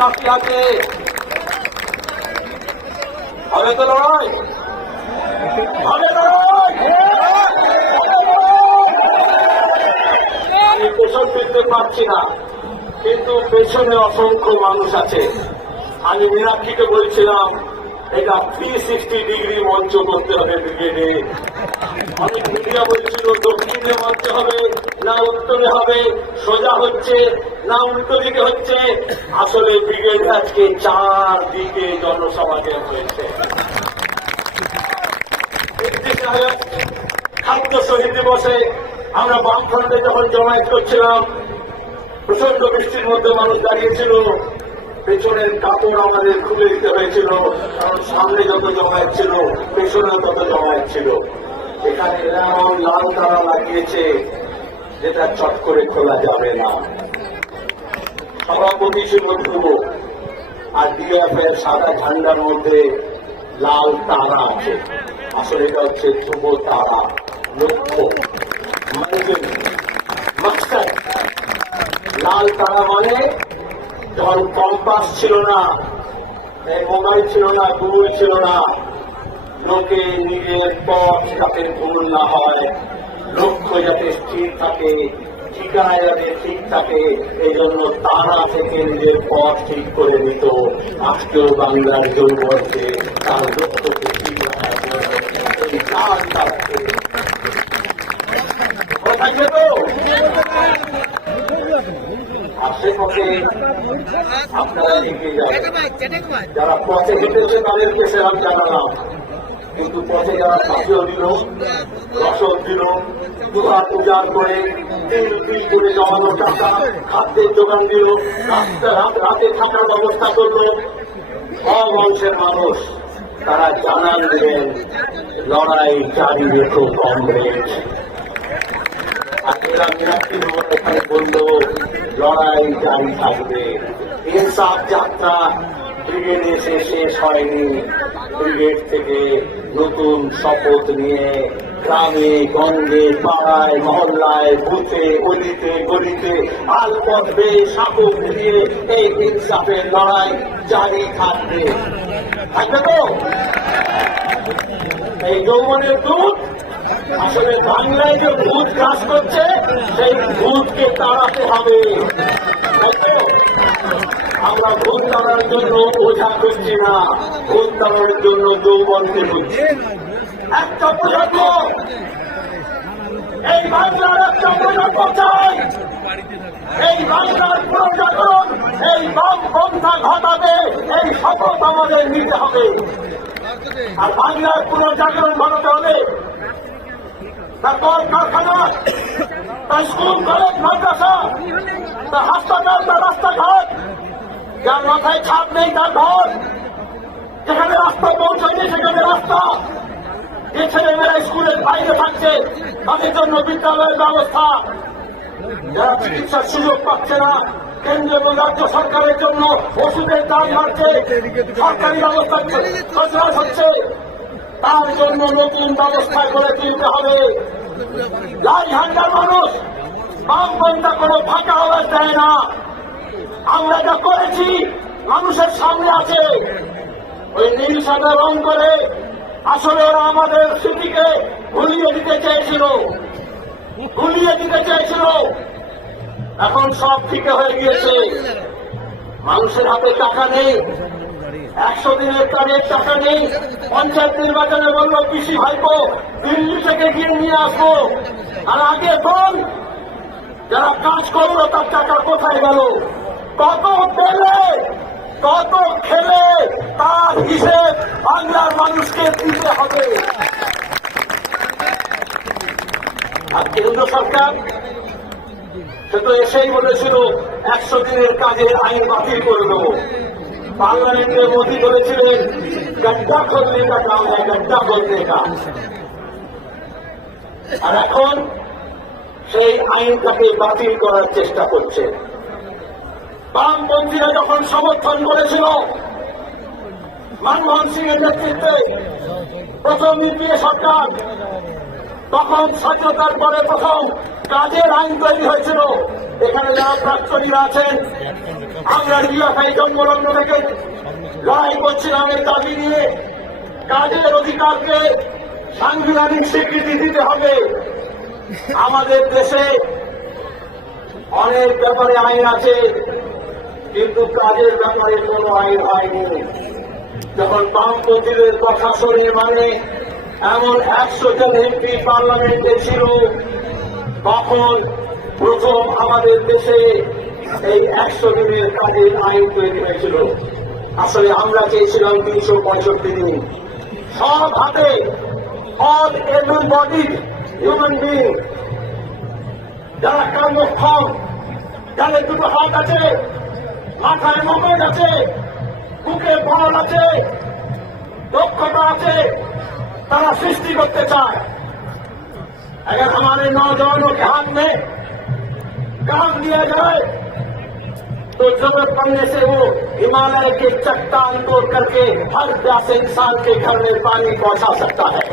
বাকি আছে হবে তো লড়াই। হবে লড়াই। আমি পেছন ফিরতে পারছি না, কিন্তু পেছনে অসংখ্য মানুষ আছে। আমি মীনাক্ষীকে বলছিলাম, এটা থ্রি সিক্সটি ডিগ্রি মঞ্চ করতে হবে ব্রিগেডে। অনেক মিডিয়া বলছিল দক্ষিণে মঞ্চ হবে না উত্তরে হবে সোজা হচ্ছে না উল্টো দিকে হচ্ছে আসলে ব্রিগেড আজকে চার দিকে জনসমাজে হয়েছে খাদ্য শহীদ দিবসে আমরা বামফ্রন্টে যখন জমায়েত করছিলাম প্রচণ্ড বৃষ্টির মধ্যে মানুষ দাঁড়িয়েছিল পেছনের কাপড় আমাদের খুলে দিতে হয়েছিল। কারণ সামনে যত জমায়েত ছিল, পেছনেও তত জমায়েত ছিল। এখানে এমন লাল তারা লাগিয়েছে, যেটা চট করে খোলা যাবে না। সভাপতি ছিল আর ডিএফ এর সাদা ঝান্ডার মধ্যে লাল তারা আছে। আসলে এটা হচ্ছে ধ্রুব তারা, লক্ষ্য। মাস্টার। লাল তারা মানে তখন কম্পাস ছিল না মোবাইল ছিল না, গুগল ছিল না। লোকে নিজের পথ যাতে ভুল না হয়, লক্ষ্য যাতে স্থির থাকে, ঠিকানা যাতে ঠিক থাকে এই জন্য তারা থেকে নিজের পথ ঠিক করে নিত। আজকেও বাংলার যৌবনকে তার লক্ষ্যকে ঠিক আশেপাশে আপনারা এগিয়ে যাবেন। যারা পথে হেঁটেছে তাদেরকে সেরাম জানালাম। কিন্তু পথে যারা কাছেও দিল রসদ দিল। দুহাত পূজা করে করে জমানো টাকা, খাদ্যের যোগান দিল রাত- থাকার ব্যবস্থা করল। সব অংশের মানুষ, তারা জানান দেবেন লড়াই জারি রেখো কমরেড আজকেরা এখানে বলল, লড়াই জারি থাকবে। ইনসাফ যাত্রা ব্রিগেডে এসে শেষ হয়নি। ব্রিগেড থেকে নতুন শপথ নিয়ে গ্রামে গঙ্গে পাড়ায়, মহল্লায়, বুথে, অলিতে, গলিতে আলপথ সাপক দিয়ে এই ইনসাফের লড়াই জারি থাকবে। থাকবে তো? এই যৌবনের দুধ আসলে বাংলায় যে ভূত কাজ করছে, সেই ভূতকে তাড়াতে হবে? আমরা ভূত তাড়ার জন্য ওঝা করছি না। ভূত তাড়ানোর জন্য যৌবনকে বুঝছি। একটা প্রজন্ম এই বাংলার একটা প্রজন্ম চাই। এই বাংলার পুনর্জাগরণ এই বাম পন্থা ঘটাবে এই শপথ আমাদের নিতে হবে। আর বাংলার পুনর্জাগরণ ঘটাতে হবে। তার কল কারখানা, তার স্কুল, কলেজ, মাদ্রাসা, তার হাসপাতাল, তার রাস্তাঘাট যার মাথায় ছাপ নেই, তার ঘর। যেখানে রাস্তা পৌঁছায়নি, সেখানে রাস্তা। যে ছেলেমেয়েরা স্কুলের বাইরে থাকছে, তাদের জন্য বিদ্যালয়ের ব্যবস্থা। যারা চিকিৎসার সুযোগ পাচ্ছে না, কেন্দ্র এবং রাজ্য সরকারের জন্য ওষুধের দাম বাড়ছে, সরকারি ব্যবস্থা হচ্ছে তার জন্য নতুন ব্যবস্থা করে তুলতে হবে। লাল ঝান্ডার মানুষ, বাম পন্থা কোনো ফাঁকা আওয়াজ দেয় না। আমরা যা করেছি, মানুষের সামনে আছে। ওই নীল সাদা রং করে আসলে ওরা আমাদের স্মৃতিকে ভুলিয়ে দিতে চেয়েছিল। ভুলিয়ে দিতে চেয়েছিল। এখন সব ফিকে হয়ে গিয়েছে। মানুষের হাতে টাকা নেই। একশো দিনের কাজের টাকা নেই। পঞ্চায়েত নির্বাচনে বলল, কৃষি ভাইপো, দিল্লি থেকে গিয়ে নিয়ে আসব। আর আগে বল, যারা কাজ করল তার টাকা কোথায় গেল? কত পেলে, কত খেলে, তার হিসেব বাংলার মানুষকে দিতে হবে। আর কেন্দ্র সরকার, সে তো এসেই বলেছিল, একশো দিনের কাজে আইন বাতিল করে দেবো। পার্লামেন্টে মোদী বলেছিলেন, গড্ডা খোলনে কা কাম হ্যাঁ গড্ডা খোলনে কা আর এখন সেই আইনটাকে বাতিল করার চেষ্টা করছে। বামপন্থীরা যখন সমর্থন করেছিল, মনমোহন সিং এর নেতৃত্বে প্রথম ইউপিএ সরকার, তখন স্বাধীনতার পরে প্রথম কাজের আইন তৈরি হয়েছিল। এখানে যারা প্রাক্তনীরা আছেন, আমরা ডিএফআই জন্মলগ্ন থেকে লড়াই করছিলাম এই দাবি নিয়ে কাজের অধিকারকে সাংবিধানিক স্বীকৃতি দিতে হবে। আমাদের দেশে অনেক ব্যাপারে আইন আছে। কিন্তু কাজের ব্যাপারে কোনো আইন হয়নি। যখন বামপন্থীদের কথা শুনে মানে এমন একশো জন এমপি পার্লামেন্টে ছিল, তখন প্রথম আমাদের দেশে এই একশো দিনের কাজের আইন তৈরি হয়েছিল। আসলে আমরা চেয়েছিলাম তিনশো পঁয়ষট্টি দিন। সব হাতে, all even body human being. যারা কর্মক্ষম যাদের দুটো হাত আছে মাথায় মগজ আছে বুকে বল আছে দক্ষতা আছে তারা सृष्टि करते चाहे अगर हमारे नौजवानों के हाथ में काम दिया जाए तो जरूरत पड़ने से वो हिमालय के चट्टान तोड़ करके हर प्यासे इंसान के घर में पानी पहुंचा सकता है